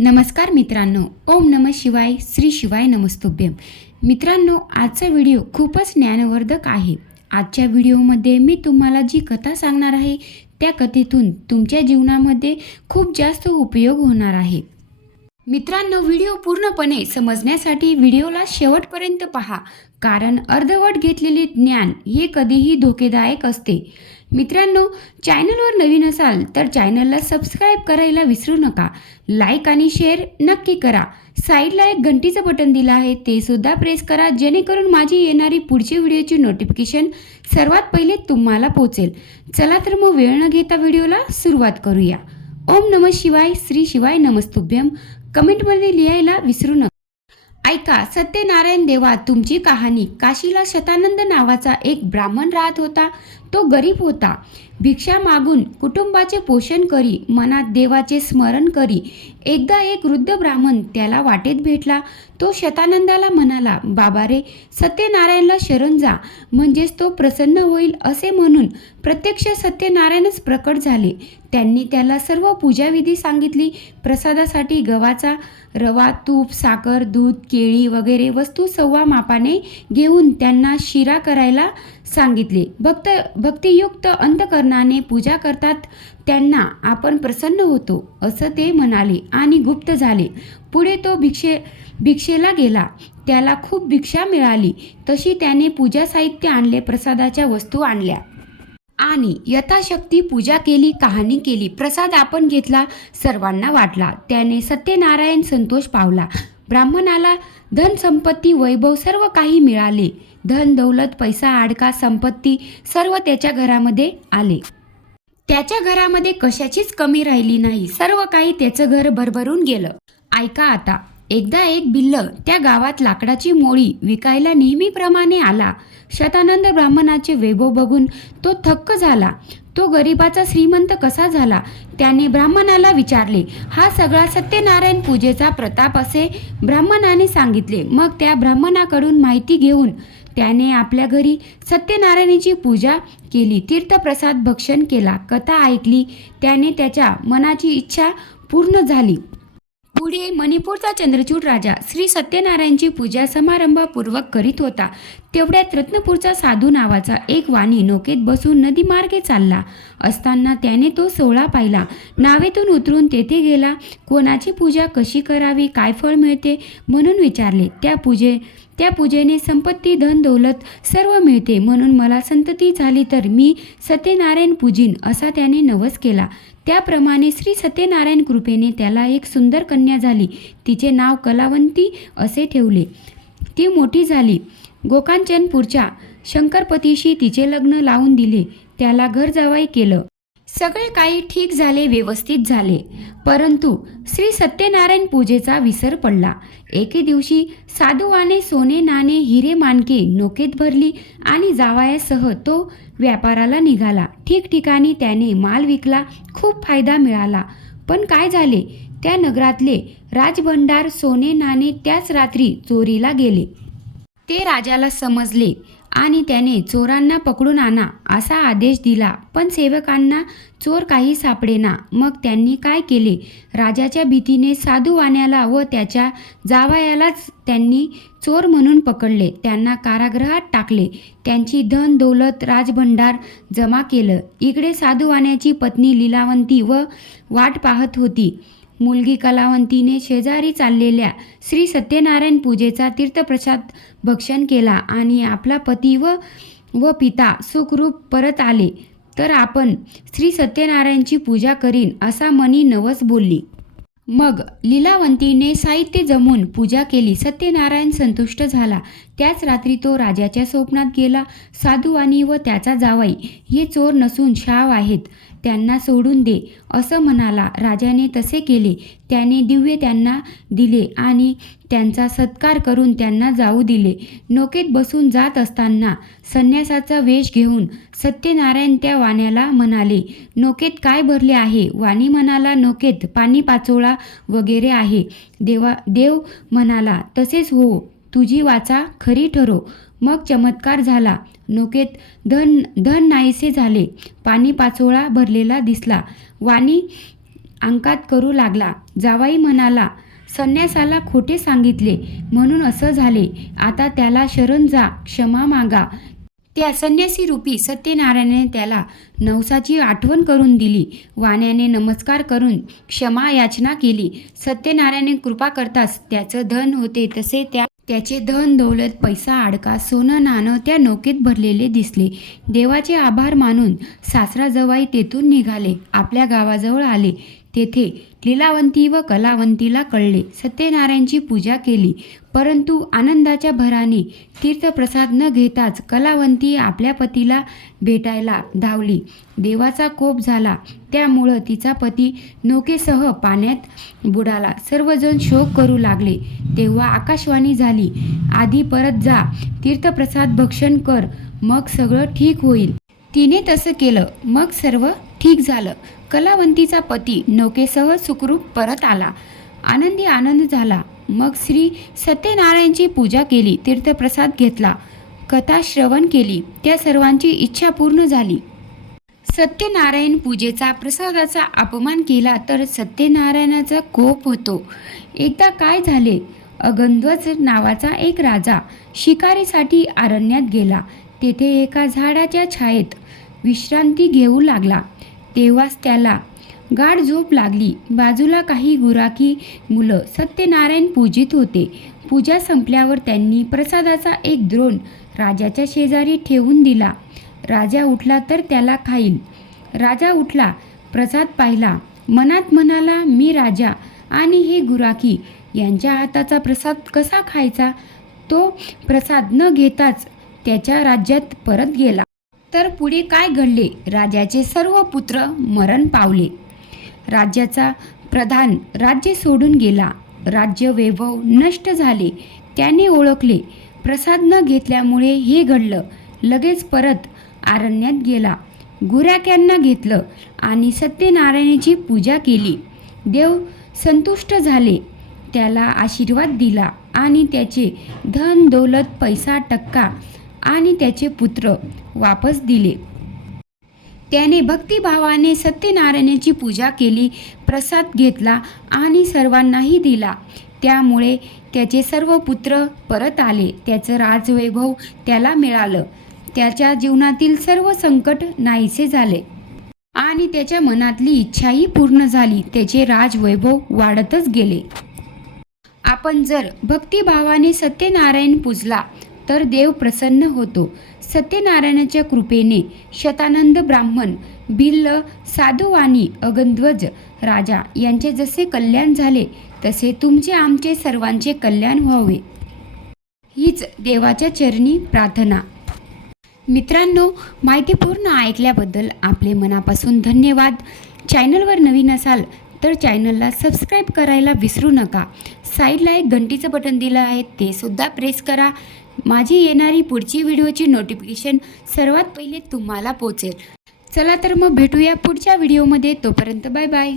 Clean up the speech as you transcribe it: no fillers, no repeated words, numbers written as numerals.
नमस्कार मित्रांनो, ओम नमः शिवाय, श्री शिवाय नमस्तुभ्यम. मित्रांनो, आजचा व्हिडिओ खूपच ज्ञानवर्धक आहे. आजच्या व्हिडिओमध्ये मी तुम्हाला जी कथा सांगणार आहे त्या कथेतून तुमच्या जीवनामध्ये खूप जास्त उपयोग होणार आहे. मित्रांनो, व्हिडिओ पूर्णपणे समजण्यासाठी व्हिडिओला शेवटपर्यंत पहा, कारण अर्धवट घेतलेले ज्ञान हे कधीही धोकेदायक असते. मित्रांनो, चॅनलवर नवीन असाल तर चॅनलला सबस्क्राईब करायला विसरू नका. लाईक आणि शेअर नक्की करा. साईडला एक घंटीचं बटन दिलं आहे, ते सुद्धा प्रेस करा, जेणेकरून माझी येणारी पुढची व्हिडिओची नोटिफिकेशन सर्वात पहिले तुम्हाला पोहोचेल. चला तर मग वेळ न घेता व्हिडिओला सुरुवात करूया. ओम नमः शिवाय, श्री शिवाय नमस्तुभ्यम कमेंटमध्ये लिहायला विसरू नका. ऐका, सत्यनारायण देवा तुमची कहाणी. काशीला शतानंद नावाचा एक ब्राह्मण राहत होता. तो गरीब होता. भिक्षा मागून कुटुंबाचे पोषण करी, मनात देवाचे स्मरण करी. एकदा एक वृद्ध ब्राह्मण त्याला वाटेत भेटला. तो शतानंदाला म्हणाला, बाबा रे, सत्यनारायणला शरण जा, म्हणजेच तो प्रसन्न होईल. असे म्हणून प्रत्यक्ष सत्यनारायणच प्रकट झाले. त्यांनी त्याला सर्व पूजाविधी सांगितली. प्रसादासाठी गव्हाचा रवा, तूप, साखर, दूध, केळी वगैरे वस्तू सव्वा मापाने घेऊन त्यांना शिरा करायला सांगितले. भक्तियुक्त अंतकरणाने पूजा करतात त्यांना आपण प्रसन्न होतो, असं ते म्हणाले आणि गुप्त झाले. पुढे तो भिक्षेला गेला. त्याला खूप भिक्षा मिळाली. तशी त्याने पूजा साहित्य आणले, प्रसादाच्या वस्तू आणल्या आणि यथाशक्ती पूजा केली, कहाणी केली. प्रसाद आपण घेतला, सर्वांना वाटला. त्याने सत्यनारायण संतोष पावला. ब्राह्मणाला धन संपत्ती, वैभव सर्व काही मिळाले. धन दौलत, पैसा, आडका, संपत्ती सर्व त्याच्या घरामध्ये आले. त्याच्या घरामध्ये कशाचीच कमी राहिली नाही. सर्व काही त्याचं घर भरभरून गेलं. ऐका आता, एकदा एक भिल्ल त्या गावात लाकडाची मोळी विकायला नेहमीप्रमाणे आला. शतानंद ब्राह्मणाचे वैभव बघून तो थक्क झाला. तो गरिबाचा श्रीमंत कसा झाला? त्याने ब्राह्मणाला विचारले. हा सगळा सत्यनारायण पूजेचा प्रताप असे ब्राह्मणाने सांगितले. मग त्या ब्राह्मणाकडून माहिती घेऊन त्याने आपल्या घरी सत्यनारायणाची पूजा केली, तीर्थप्रसाद भक्षण केला, कथा ऐकली. त्याने त्याच्या मनाची इच्छा पूर्ण झाली. पुढे मणिपूरचा चंद्रचूड राजा श्री सत्यनारायणची पूजा समारंभपूर्वक करीत होता. तेवढ्यात रत्नपूरचा साधू नावाचा एक वाणी नौकेत बसून नदीमार्गे चालला असताना त्याने तो सोहळा पाहिला. नावेतून उतरून तेथे गेला. कोणाची पूजा कशी करावी, काय फळ मिळते म्हणून विचारले. त्या पूजेने संपत्ती, धन दौलत सर्व मिळते, म्हणून मला संतती झाली तर मी सत्यनारायण पूजीन, असा त्याने नवस केला. त्याप्रमाणे श्री सत्यनारायण कृपेने त्याला एक सुंदर कन्या झाली. तिचे नाव कलावंती असे ठेवले. ती मोठी झाली. गोकांचनपूरच्या शंकरपतीशी तिचे लग्न लावून दिले. त्याला घर जावई केलं. सगळे काही ठीक झाले, व्यवस्थित झाले. परंतु श्री सत्यनारायण पूजेचा विसर पडला. एके दिवशी साधूवाने सोने, नाणे, हिरे, माणके नौकेत भरली आणि जावयासह तो व्यापाराला निघाला. ठिकठिकाणी त्याने माल विकला. खूप फायदा मिळाला. पण काय झाले? त्या नगरातले राजभंडार, सोने, नाणे त्याच रात्री चोरीला गेले. ते राजाला समजले आणि त्याने चोरांना पकडून आणा असा आदेश दिला. पण सेवकांना चोर काही सापडेना. मग त्यांनी काय केले? राजाच्या भीतीने साधूवाण्याला व त्याच्या जावयालाच त्यांनी चोर म्हणून पकडले. त्यांना कारागृहात टाकले. त्यांची धन दौलत, राजभंडार जमा केलं. इकडे साधूवाण्याची पत्नी लीलावंती वाट पाहत होती. मुलगी कलावंतीने शेजारी चाललेल्या श्री सत्यनारायण पूजेचा तीर्थप्रसाद भक्षण केला आणि आपला पती व पिता सुखरूप परत आले तर आपण श्री सत्यनारायणची पूजा करीन, असा मनी नवस बोलली. मग लीलावंतीने साहित्य जमवून पूजा केली. सत्यनारायण संतुष्ट झाला. त्याच रात्री तो राजाच्या स्वप्नात गेला. साधूवाणी व त्याचा जावई हे चोर नसून शाव आहेत, त्यांना सोडून दे, असं म्हणाला. राजाने तसे केले. त्याने दिव्य त्यांना दिले आणि त्यांचा सत्कार करून त्यांना जाऊ दिले. नौकेत बसून जात असताना संन्यासाचा वेश घेऊन सत्यनारायण त्या वाण्याला म्हणाले, नौकेत काय भरले आहे? वाणी म्हणाला, नौकेत पाणी, पाचोळा वगैरे आहे. देव म्हणाला, तसेच हो, तुझी वाचा खरी ठरो. मग चमत्कार झाला. नौकेत धन नाहीसे झाले. पाणी पाचोळा भरलेला दिसला. वाणी अंकात करू लागला. जावाई म्हणाला, संन्यासाला खोटे सांगितले म्हणून असं झाले. आता त्याला शरण जा, क्षमा मागा. त्या संन्यासी रूपी सत्यनारायणाने त्याला नवसाची आठवण करून दिली. वाण्याने नमस्कार करून क्षमा याचना केली. सत्यनारायणाने कृपा करताच त्याचं धन होते तसे त्याचे धन दौलत पैसा अडका सोनं नाणं त्या नौकेत भरलेले दिसले. देवाचे आभार मानून सासरा जवाई तेथून निघाले. आपल्या गावाजवळ आले. तेथे लीलावंती व कलावंतीला कळले. सत्यनारायणची पूजा केली, परंतु आनंदाच्या भराने तीर्थप्रसाद न घेताच कलावंती आपल्या पतीला भेटायला धावली. देवाचा कोप झाला, त्यामुळं तिचा पती नौकेसह पाण्यात बुडाला. सर्वजण शोक करू लागले. तेव्हा आकाशवाणी झाली, आधी परत जा, तीर्थप्रसाद भक्षण कर, मग सगळं ठीक होईल. तिने तसं केलं, मग सर्व ठीक झालं. कलावंतीचा पती नौकेसह सुखरूप परत आला. आनंदी आनंद झाला. मग श्री सत्यनारायणची पूजा केली, तीर्थप्रसाद घेतला, कथा श्रवण केली. त्या सर्वांची इच्छा पूर्ण झाली. सत्यनारायण पूजेचा प्रसादाचा अपमान केला तर सत्यनारायणाचा कोप होतो. एकदा काय झाले, अगंध्वज नावाचा एक राजा शिकारीसाठी अरण्यात गेला. तेथे एका झाडाच्या छायेत विश्रांती घेऊ लागला. तेव्हाच त्याला गाढ झोप लागली. बाजूला काही गुराखी मुलं सत्यनारायण पूजित होते. पूजा संपल्यावर त्यांनी प्रसादाचा एक द्रोण राजाच्या शेजारी ठेवून दिला. राजा उठला तर त्याला खाईल. राजा उठला, प्रसाद पाहिला, मनात म्हणाला, मी राजा आणि हे गुराखी यांच्या हाताचा प्रसाद कसा खायचा. तो प्रसाद न घेताच त्याच्या राज्यात परत गेला. तर पुढे काय घडले, राजाचे सर्व पुत्र मरण पावले. राज्याचा प्रधान राज्य सोडून गेला. राज्य वैभव नष्ट झाले. त्याने ओळखले, प्रसाद न घेतल्यामुळे हे घडलं. लगेच परत अरण्यात गेला. गुराख्यांना घेतलं आणि सत्यनारायणाची पूजा केली. देव संतुष्ट झाले, त्याला आशीर्वाद दिला आणि त्याचे धन दौलत पैसा टक्का आणि त्याचे पुत्र वापस दिले. त्याने भक्तिभावाने सत्यनारायणाची पूजा केली, प्रसाद घेतला आणि सर्वांनाही दिला. त्यामुळे त्याचे सर्व पुत्र परत आले. त्याचं राजवैभव त्याला मिळालं. त्याच्या जीवनातील सर्व संकट नाहीसे झाले आणि त्याच्या मनातली इच्छाही पूर्ण झाली. त्याचे राजवैभव वाढतच गेले. आपण जर भक्तिभावाने सत्यनारायण पूजला तर देव प्रसन्न होतो. सत्यनारायणाच्या कृपेने शतानंद ब्राह्मण, भिल्ल साधू आणि अगंध्वज राजा यांचे जसे कल्याण झाले तसे तुमचे आमचे सर्वांचे कल्याण व्हावे, हीच देवाच्या चरणी प्रार्थना. मित्रांनो, माहितीपूर्ण ऐकल्याबद्दल आपले मनापासून धन्यवाद. चॅनलवर नवीन असाल तर चॅनलला सबस्क्राईब करायला विसरू नका. साईडला एक घंटीचं बटन दिलं आहे, ते सुद्धा प्रेस करा. माझी येणारी पुढची व्हिडिओची नोटिफिकेशन सर्वात पहिले तुम्हाला पोहोचेल. चला तर मग भेटूया पुढच्या व्हिडिओमध्ये. तोपर्यंत बाय बाय.